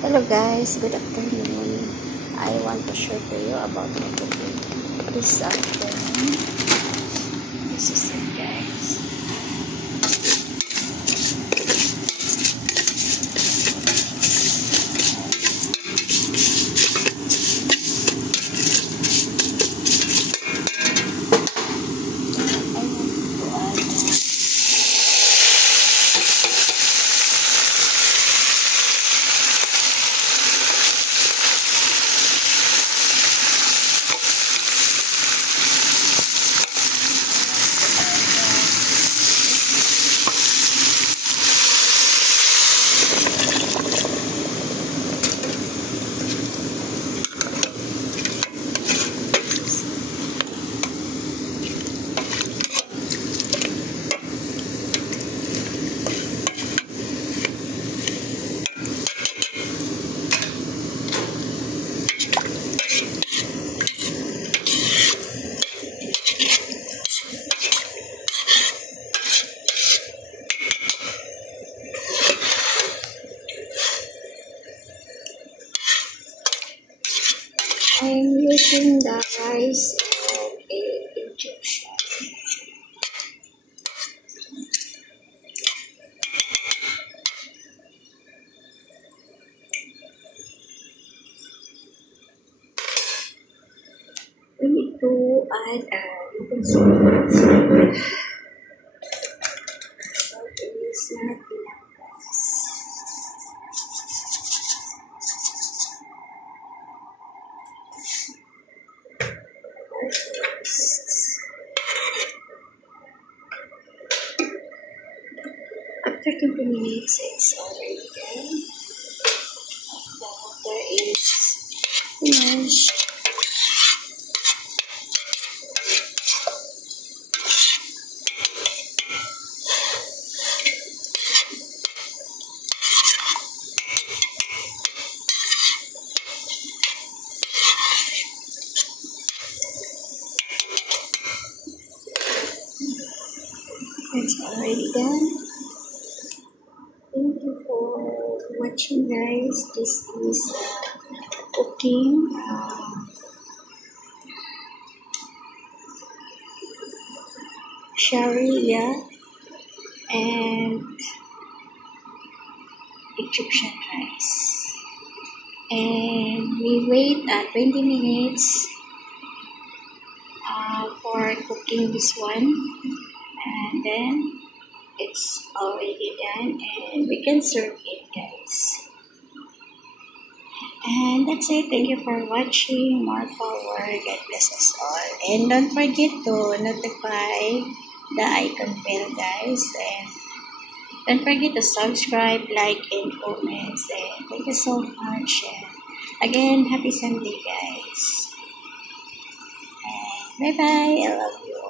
Hello guys, good afternoon. I want to share to you about my cooking this afternoon. This is it guys. I'm using the rice of Egyptian. We need to add little salt. Salt is not enough, guys. After 20 minutes, it's already done. The water is finished. It's already done. Thank you for watching, guys. This is cooking Sharia and Egyptian rice. And we wait 20 minutes for cooking this one. And then it's already done and we can serve it, guys. And that's it. Thank you for watching. More power. God bless us all. And don't forget to notify the icon bell, guys. And don't forget to subscribe, like, and comments. And thank you so much. And again, happy Sunday, guys. And bye-bye. I love you all.